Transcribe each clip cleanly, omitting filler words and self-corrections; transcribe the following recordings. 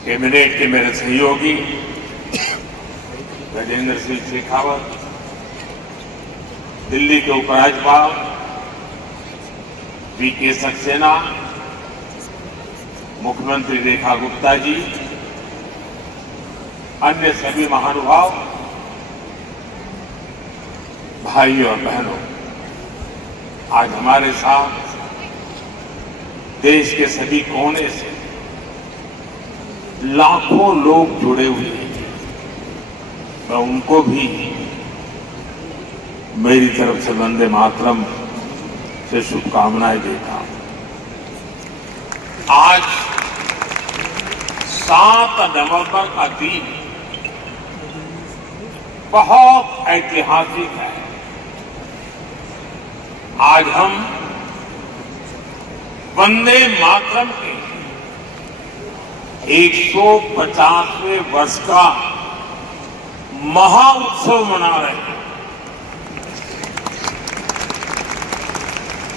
Cabinet के मेरे सहयोगी गजेंद्र सिंह शेखावत, दिल्ली के उपराज्यपाल वीके सक्सेना, मुख्यमंत्री रेखा गुप्ता जी, अन्य सभी महानुभाव, भाई और बहनों, आज हमारे साथ देश के सभी कोने से लाखों लोग जुड़े हुए हैं। मैं उनको भी मेरी तरफ से वंदे मातरम से शुभकामनाएं देता हूं। आज 7 नवंबर का दिन बहुत ऐतिहासिक है। आज हम वंदे मातरम के 150वें वर्ष का महाउत्सव मना रहे हैं।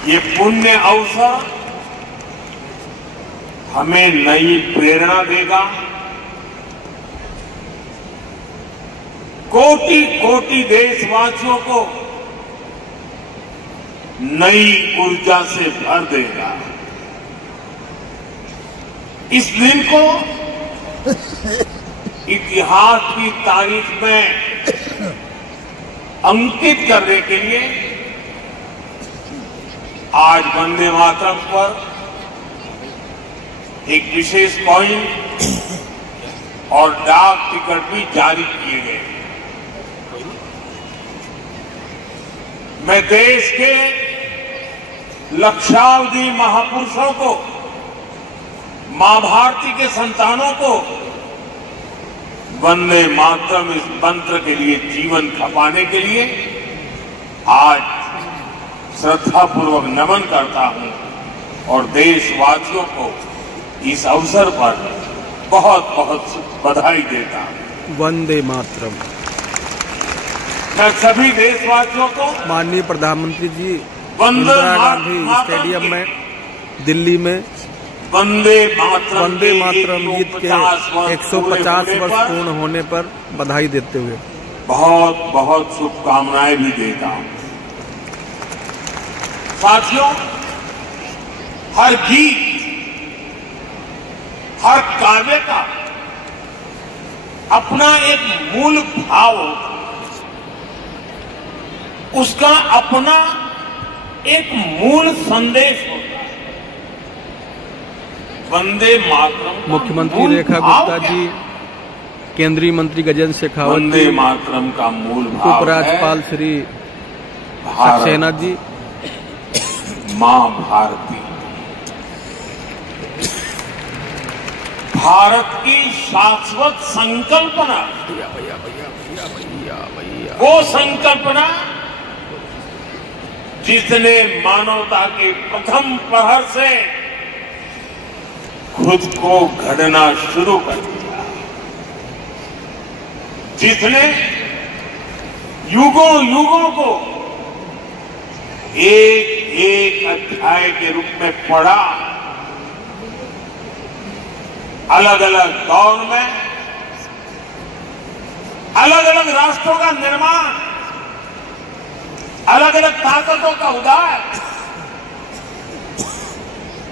ये पुण्य अवसर हमें नई प्रेरणा देगा, कोटि कोटि देशवासियों को नई ऊर्जा से भर देगा। इस दिन को इतिहास की तारीख में अंकित करने के लिए आज वंदे मातरम पर एक विशेष कॉइन और डाक टिकट भी जारी किए गए। मैं देश के लक्षावधि महापुरुषों को, मां भारती के संतानों को वंदे मातरम इस मंत्र के लिए जीवन खपाने के लिए आज श्रद्धापूर्वक नमन करता हूं और देशवासियों को इस अवसर पर बहुत बहुत बधाई देता हूं। वंदे मातरम। मैं सभी देशवासियों को माननीय प्रधानमंत्री जी वंदे इंदिरा गांधी स्टेडियम में दिल्ली में वंदे मातरम गीत के 150 वर्ष पूर्ण होने पर बधाई देते हुए बहुत बहुत शुभकामनाएं भी देता हूं। साथियों, हर गीत, हर काव्य का अपना एक मूल भाव होता है, उसका अपना एक मूल संदेश होता है। वंदे मातरम मुख्यमंत्री रेखा गुप्ता जी, केंद्रीय मंत्री गजेंद्र शेखावत जी, वंदे मातरम का मूल भाव उपराज्यपाल श्री सक्सेना जी, मां भारती, भारत की शाश्वत संकल्पना, वो संकल्पना जिसने मानवता के प्रथम प्रहर से खुद को गढ़ना शुरू कर दिया, जिसने युगों युगों को एक एक अध्याय के रूप में पढ़ा, अलग अलग दौर में अलग अलग राष्ट्रों का निर्माण, अलग अलग ताकतों का उदय,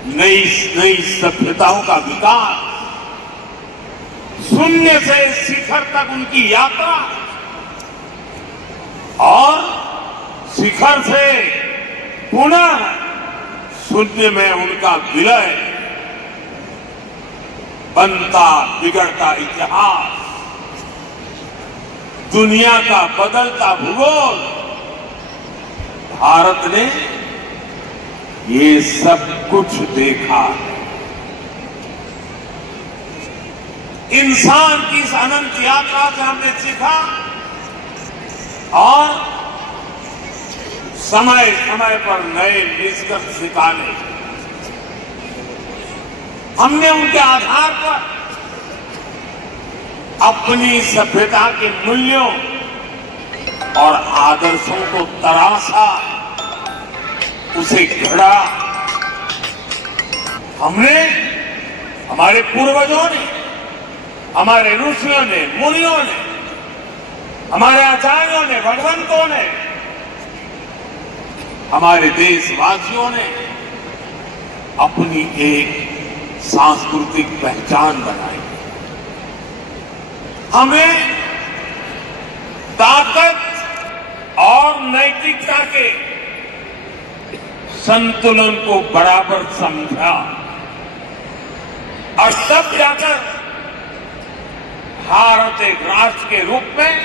नई नई सभ्यताओं का विकास, शून्य से शिखर तक उनकी यात्रा और शिखर से पुनः शून्य में उनका विलय, बनता बिगड़ता इतिहास, दुनिया का बदलता भूगोल, भारत ने ये सब कुछ देखा है। इंसान की इस अनंत यात्रा से हमने सीखा और समय समय पर नए निष्कर्ष निकाले। हमने उनके आधार पर अपनी सभ्यता के मूल्यों और आदर्शों को तराशा, उसे गढ़ा। हमने, हमारे पूर्वजों ने हमारे ऋषियों ने, मुनियों ने, हमारे आचार्यों ने, भगवंतों ने, हमारे देशवासियों ने अपनी एक सांस्कृतिक पहचान बनाई। हमें ताकत और नैतिकता के संतुलन को बराबर समझा और तब जाकर भारत एक राष्ट्र के रूप में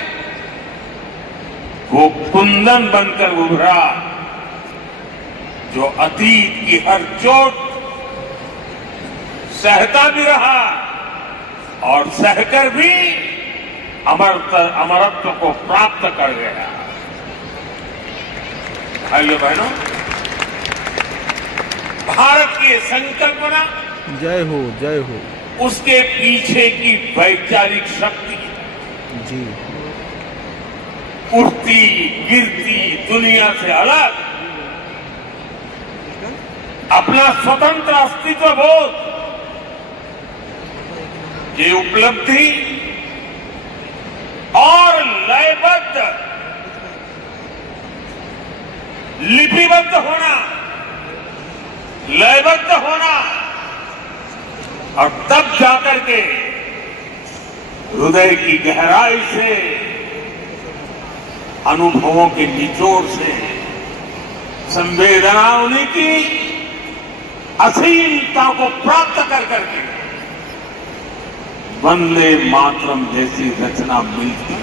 वो कुंदन बनकर उभरा जो अतीत की हर चोट सहता भी रहा और सहकर भी अमरत्व को प्राप्त कर गया। भाइयों बहनों, भारत की संकल्पना जय हो, जय हो, उसके पीछे की वैचारिक शक्ति जी, उठती गिरती दुनिया से अलग अपना स्वतंत्र अस्तित्व बोध, ये उपलब्धि और लयबद्ध लिपिबद्ध होना, लयबद्ध होना और तब जाकर के हृदय की गहराई से, अनुभवों के निचोड़ से संवेदनाओं की असीमता को प्राप्त कर करके वंदे मातरम जैसी रचना मिलती।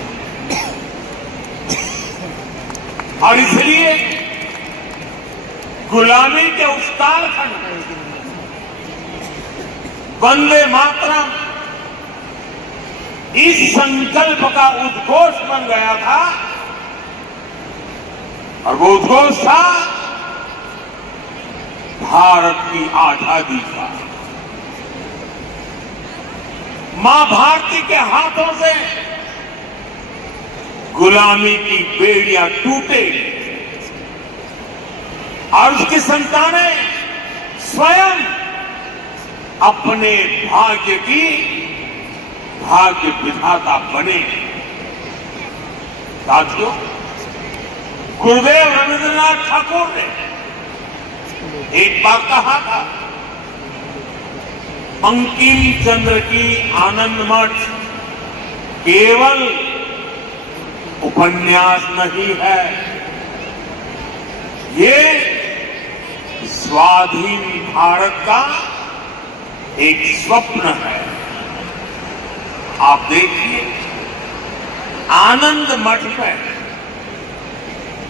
और इसलिए गुलामी के उस कालखंड में वंदे मातरम इस संकल्प का उद्घोष बन गया था और वो उद्घोष था भारत की आजादी का। मां भारती के हाथों से गुलामी की बेड़ियां टूटे और उसकी संतानें स्वयं अपने भाग्य विधाता बने। साथियों, गुरुदेव रविंद्रनाथ ठाकुर ने एक बार कहा था, बंकिम चंद्र की आनंद मठ केवल उपन्यास नहीं है, ये स्वाधीन भारत का एक स्वप्न है। आप देखिए, आनंद मठ में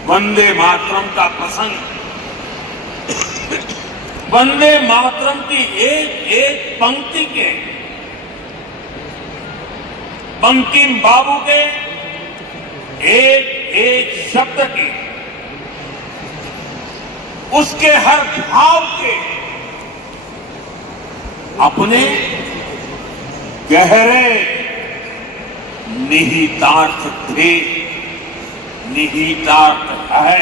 वंदे मातरम का प्रसंग, वंदे मातरम की एक एक पंक्ति के, बंकिम बाबू के एक एक शब्द की, उसके हर भाव के अपने गहरे निहितार्थ थे, निहितार्थ है।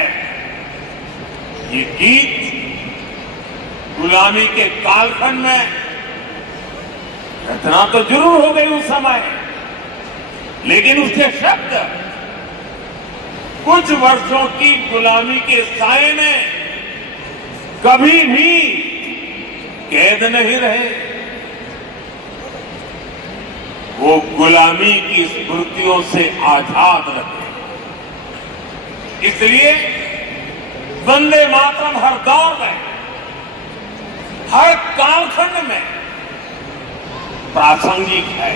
ये गीत गुलामी के कालखंड में रचना तो जरूर हो गई उस समय, लेकिन उसके शब्द कुछ वर्षों की गुलामी के साए में कभी भी कैद नहीं रहे। वो गुलामी की स्मृतियों से आजाद रहे। इसलिए वंदे मातरम हर दौर में, हर कालखंड में प्रासंगिक है।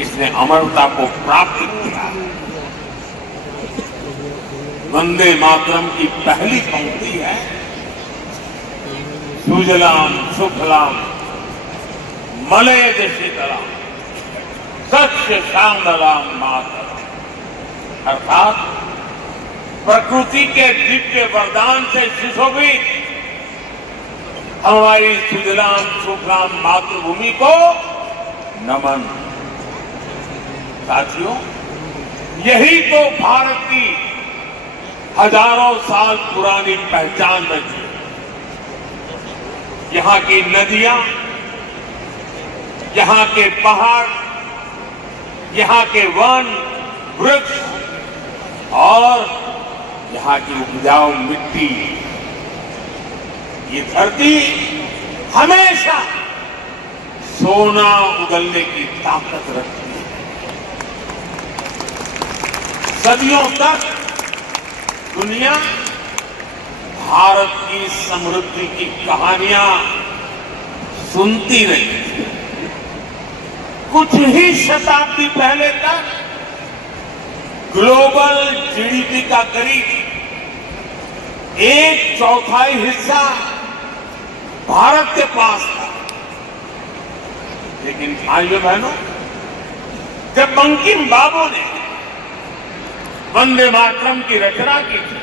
इसने अमरता को प्राप्त किया। वंदे मातरम की पहली पंक्ति है, सुजलाम सुफलाम मलयज शीतलाम सत्य श्यामलाम मातरम। अर्थात प्रकृति के दिव्य वरदान से सुशोभित हमारी सुजलाम सुफलाम मातृभूमि को नमन। साथियों, यही तो भारत की हजारों साल पुरानी पहचान रही। यहाँ की नदियां, यहाँ के पहाड़, यहाँ के वन, वृक्ष और यहाँ की उपजाऊ मिट्टी, ये धरती हमेशा सोना उगलने की ताकत रखती है। सदियों तक दुनिया भारत की समृद्धि की कहानियां सुनती रही। कुछ ही शताब्दी पहले तक ग्लोबल जीडीपी का करीब 1/4 हिस्सा भारत के पास था। लेकिन भाइयों बहनों, जब बंकिम बाबू ने वंदे मातरम की रचना की थी,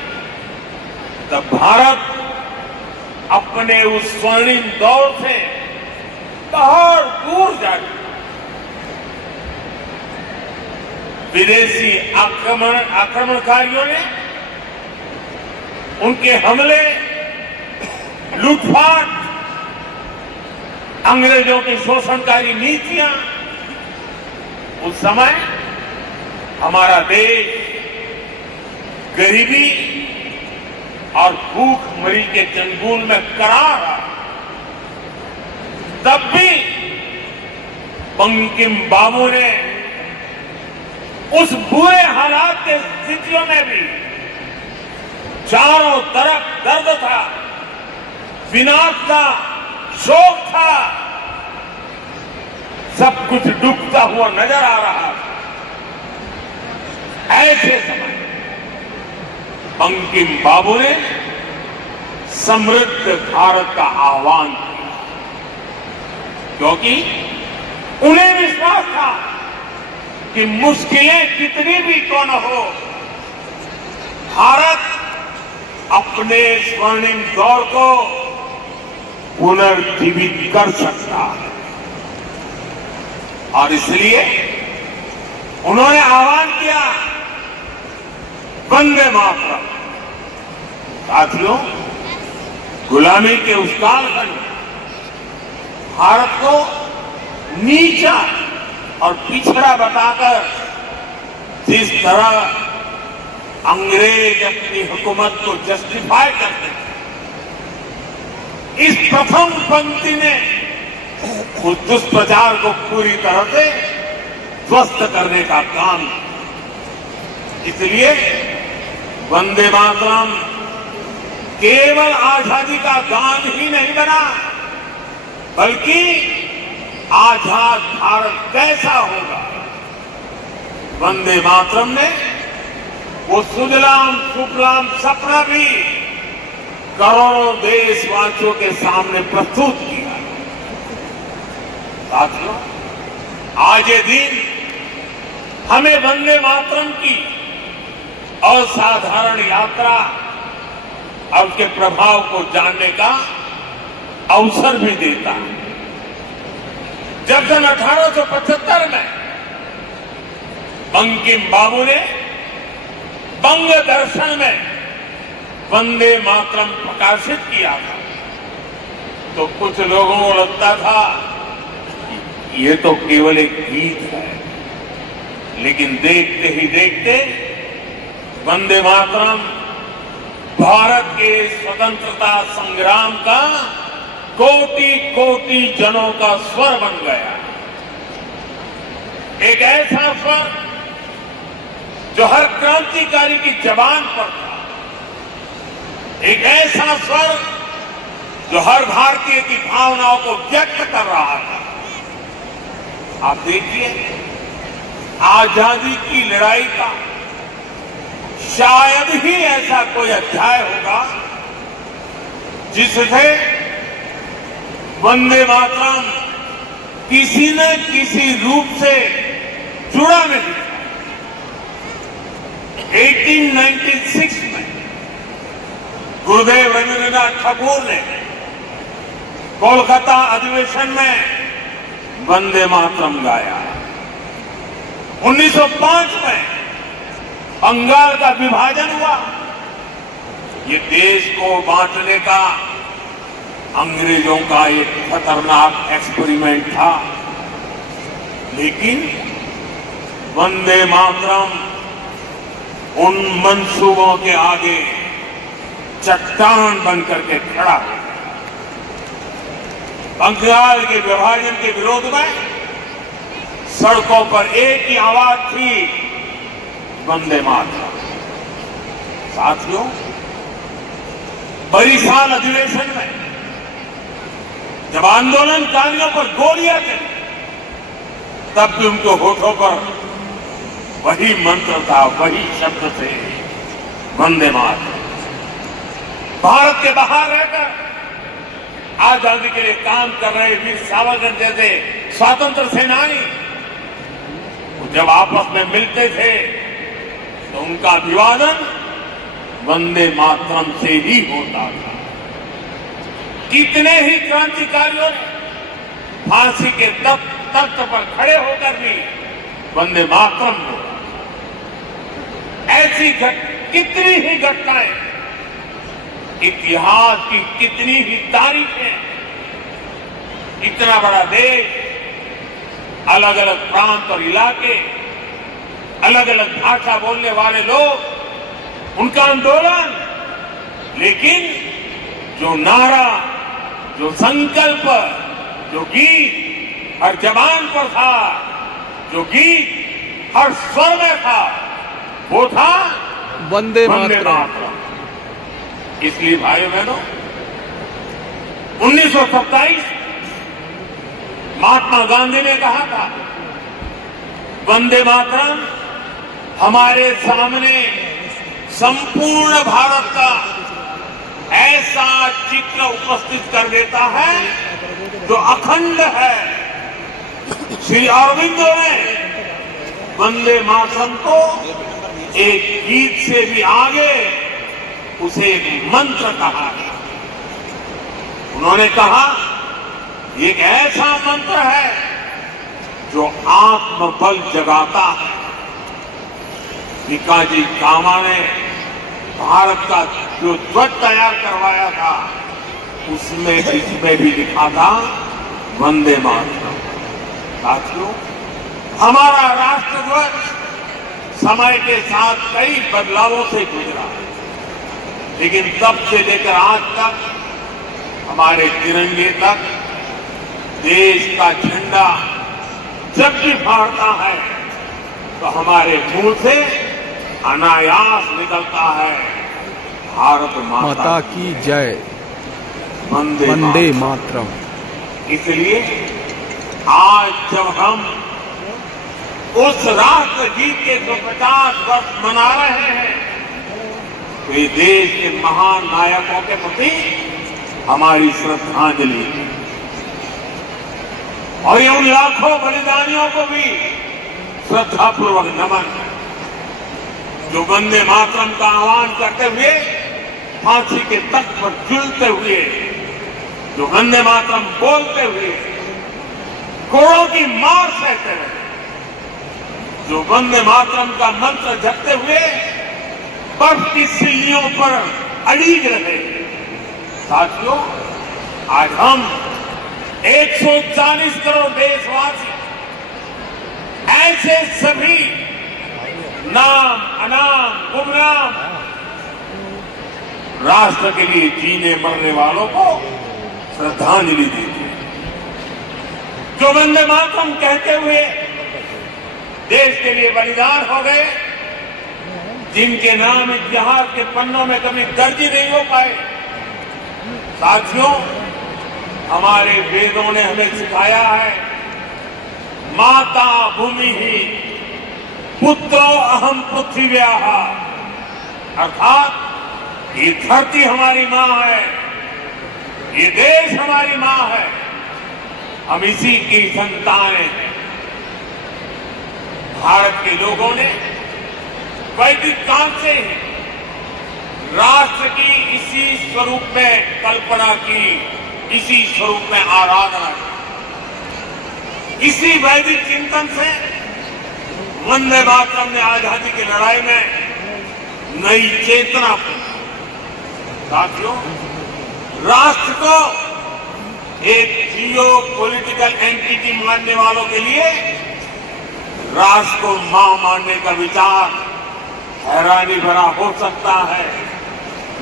तब भारत अपने उस स्वर्णिम दौर से बहुत दूर जा चुका। विदेशी आक्रमणकारियों ने उनके हमले, लूटपाट, अंग्रेजों की शोषणकारी नीतियां, उस समय हमारा देश गरीबी और भूखमरी के चंगुल में करार रहा। तब भी बंकिम बाबू ने उस बुरे हालात के स्थितियों में भी चारों तरफ दर्द था, विनाश था, शोक था, सब कुछ डूबता हुआ नजर आ रहा था। ऐसे समय बंकिम बाबू ने समृद्ध भारत का आह्वान किया, क्योंकि उन्हें विश्वास था कि मुश्किलें कितनी भी क्यों न हो, भारत अपने स्वर्णिम दौर को पुनर्जीवित कर सकता है। और इसलिए उन्होंने आह्वान किया, वंदे मातरम। साथियों, गुलामी के उस कालखंड में भारत को नीचा और पिछड़ा बताकर जिस तरह अंग्रेज अपनी हुकूमत को जस्टिफाई करते थे, इस प्रथम पंक्ति ने उस दुष्प्रचार को पूरी तरह से ध्वस्त करने का काम किया। इसलिए वंदे मातरम केवल आजादी का गान ही नहीं बना, बल्कि आजाद भारत कैसा होगा, वंदे मातरम ने वो सुजलाम सुफलाम सपना भी करोड़ों देशवासियों के सामने प्रस्तुत किया। साथियों, आज ये दिन हमें वंदे मातरम की असाधारण यात्रा और उसके प्रभाव को जानने का अवसर भी देता है। जब सन 1875 में बंकिम बाबू ने बंग दर्शन में वंदे मातरम प्रकाशित किया था, तो कुछ लोगों को लगता था ये तो केवल एक गीत है। लेकिन देखते ही देखते वंदे मातरम भारत के स्वतंत्रता संग्राम का कोटि कोटि जनों का स्वर बन गया। एक ऐसा स्वर जो हर क्रांतिकारी की जबान पर था, एक ऐसा स्वर जो हर भारतीय की भावनाओं को व्यक्त कर रहा था। आप देखिए, आजादी की लड़ाई का शायद ही ऐसा कोई अध्याय होगा जिससे वंदे मातरम किसी न किसी रूप से जुड़ा नहीं था। 1896 में गुरुदेव रविन्द्रनाथ टैगोर ने कोलकाता अधिवेशन में वंदे मातरम गाया। 1905 में बंगाल का विभाजन हुआ। ये देश को बांटने का अंग्रेजों का एक खतरनाक एक्सपेरिमेंट था। लेकिन वंदे मातरम उन मंसूबों के आगे चट्टान बनकर के खड़ा हो गया। बंगाल के विभाजन के विरोध में सड़कों पर एक ही आवाज थी, वंदे मातरम। साथियों, बरिसाल अधिवेशन में जब आंदोलनकारियों पर गोलियां चली, तब भी उनको होठों पर वही मंत्र था, वही शब्द थे, वंदे मातरम। भारत के बाहर रहकर आजादी के लिए काम कर रहे वीर सावरकर जैसे स्वतंत्र सेनानी जब आपस में मिलते थे तो उनका अभिवादन वंदे मातरम से ही होता था। कितने ही क्रांतिकारियों ने फांसी के तख्त पर खड़े होकर भी वंदे मातरम को, ऐसी कितनी ही घटनाएं, इतिहास की कितनी ही तारीखें, इतना बड़ा देश, अलग अलग प्रांत और इलाके, अलग अलग भाषा बोलने वाले लोग, उनका आंदोलन, लेकिन जो नारा, जो संकल्प, जो गीत हर जबान पर था, जो गीत हर स्वर में था, वो था वंदे मातरम। इसलिए भाइयों बहनों, 1927 महात्मा गांधी ने कहा था, वंदे मातरम हमारे सामने संपूर्ण भारत का ऐसा चित्र उपस्थित कर देता है जो अखंड है। श्री अरविंदो ने वंदे मातरम को एक गीत से भी आगे उसे एक मंत्र कहा है। उन्होंने कहा, एक ऐसा मंत्र है जो आत्मबल जगाता है। भिकाजी कामा ने भारत का जो ध्वज तैयार करवाया था, उसमें भी लिखा था वंदे मातरम। साथियों, हमारा राष्ट्र ध्वज समय के साथ कई बदलावों से गुजरा, लेकिन तब से लेकर आज तक हमारे तिरंगे तक देश का झंडा जब भी फहरता है तो हमारे मुंह से अनायास निकलता है, भारत माता की जय, वंदे मातरम। इसलिए आज जब हम उस राष्ट्र गीत के 150 वर्ष मना रहे हैं, तो ये देश के महान नायकों के प्रति हमारी श्रद्धांजलि है। और ये उन लाखों बलिदानियों को भी श्रद्धापूर्वक नमन है, जो वंदे मातरम का आह्वान करते हुए फांसी के तख्त पर झूलते हुए, जो वंदे मातरम बोलते हुए कोड़ों की मार सहते रहे, जो वंदे मातरम का मंत्र जपते हुए बर्फ की सिल्लियों पर अड़ीग रहे। साथियों, आज हम 140 करोड़ देशवासी ऐसे सभी नाम, अनाम, गुमनाम राष्ट्र के लिए जीने मरने वालों को श्रद्धांजलि देते हैं, जो वंदे मातरम कहते हुए देश के लिए बलिदान हो गए, जिनके नाम इतिहास के पन्नों में कभी दर्ज ही नहीं हो पाए। साथियों, हमारे वेदों ने हमें सिखाया है, माता भूमि ही पुत्रो अहम पृथ्व्याः, अर्थात ये धरती हमारी मां है, ये देश हमारी मां है, हम इसी की संतान हैं। भारत के लोगों ने वैदिक काल से ही राष्ट्र की इसी स्वरूप में कल्पना की, इसी स्वरूप में आराधना की। इसी वैदिक चिंतन से वंदे मातरम ने आजादी की लड़ाई में नई चेतना दी। साथियों, राष्ट्र को एक जियो पॉलिटिकल एंटिटी मानने वालों के लिए राष्ट्र को मां मानने का विचार हैरानी भरा हो सकता है,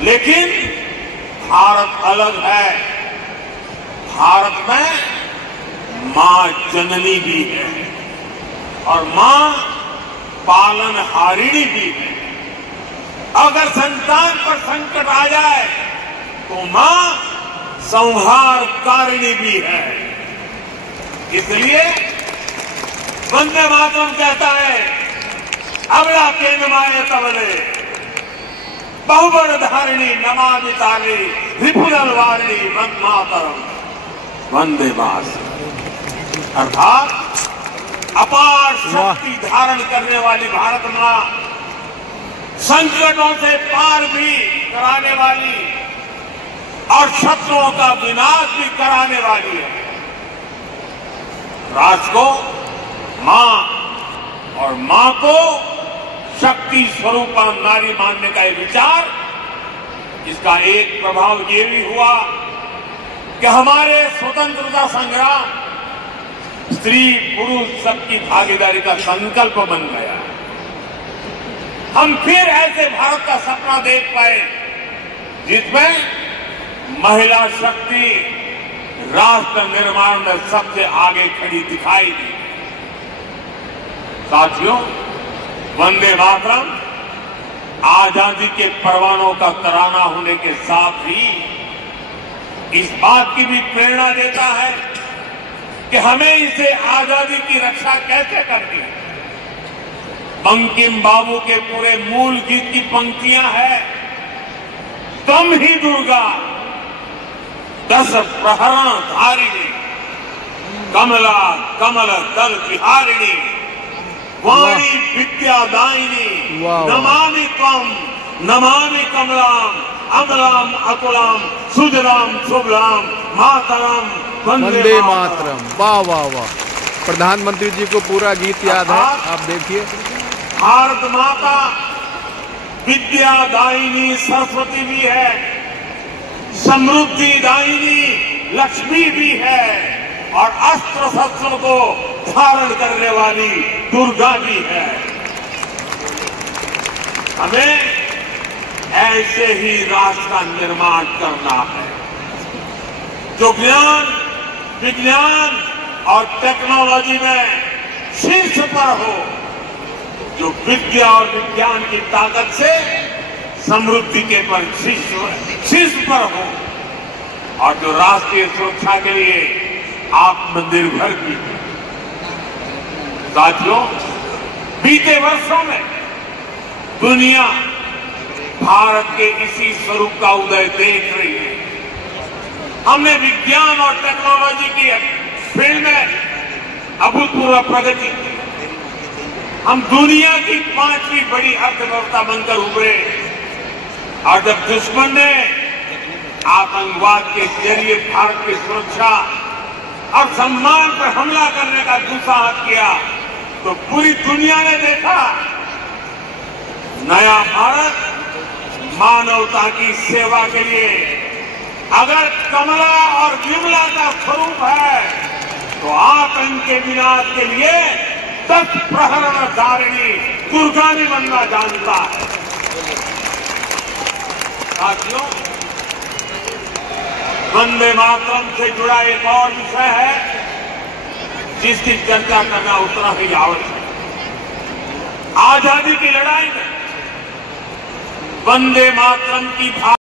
लेकिन भारत अलग है। भारत में मां जननी भी है और मां पालनहारिणी भी है। अगर संतान पर संकट आ जाए तो मां संहारकारिणी भी है। इसलिए वंदे मातरम कहता है, अबला के नमाए तबले बहुबल धारिणी नमामि ताले रिपुदल वारिणी वंदे मातरम वंदे मातरम। अर्थात अपार शक्ति धारण करने वाली भारत मां संकटों से पार भी कराने वाली और शत्रुओं का विनाश भी कराने वाली है। राष्ट्र को मां और मां को शक्ति स्वरूपा नारी मानने का ये विचार, इसका एक प्रभाव ये भी हुआ कि हमारे स्वतंत्रता संग्राम स्त्री पुरुष सबकी भागीदारी का संकल्प बन गया। हम फिर ऐसे भारत का सपना देख पाए जिसमें महिला शक्ति राष्ट्र निर्माण में सबसे आगे खड़ी दिखाई दी। साथियों, वंदे मातरम आजादी के परवानों का तराना होने के साथ ही इस बात की भी प्रेरणा देता है कि हमें इसे आजादी की रक्षा कैसे करनी है। बंकिम बाबू के पूरे मूल गीत की पंक्तियां हैं, तुम ही दुर्गा 10 प्रहरा धारिणी कमला कमल दल विहारिणी वाणी विद्यादायिनी नमामि त्वं नमामि कमलाम अमलाम अतुलाम सुजलाम शुभलाम मातरम वंदे मातरम। वाह वाह वाह, प्रधानमंत्री जी को पूरा गीत याद है, आप देखिए। भारत माता विद्यादायिनी सरस्वती भी है, समृद्धि दायिनी लक्ष्मी भी है और अस्त्र शस्त्र को धारण करने वाली दुर्गा भी है। हमें ऐसे ही राष्ट्र का निर्माण करना है जो ज्ञान विज्ञान और टेक्नोलॉजी में शीर्ष पर हो, जो विद्या और विज्ञान की ताकत से समृद्धि के पर शीर्ष पर हो और जो राष्ट्रीय सुरक्षा के लिए आत्मनिर्भर भी हो। साथियों, बीते वर्षों में दुनिया भारत के इसी स्वरूप का उदय देख रही है। हमने विज्ञान और टेक्नोलॉजी की फील्ड में अभूतपूर्व प्रगति की। हम दुनिया की 5वीं बड़ी अर्थव्यवस्था बनकर उभरे और जब दुश्मन ने आतंकवाद के जरिए भारत की सुरक्षा और सम्मान पर हमला करने का दुस्साहस किया तो पूरी दुनिया ने देखा नया भारत मानवता की सेवा के लिए अगर कमला और विमला का स्वरूप है तो आतंक के विनाश के लिए 10 प्रहरण धारिणी दुर्गा भी बनना जानता है। साथियों, वंदे मातरम से जुड़ा एक और विषय है जिसकी चर्चा करना उतना ही आवश्यक है। आजादी की लड़ाई में वंदे मातरम की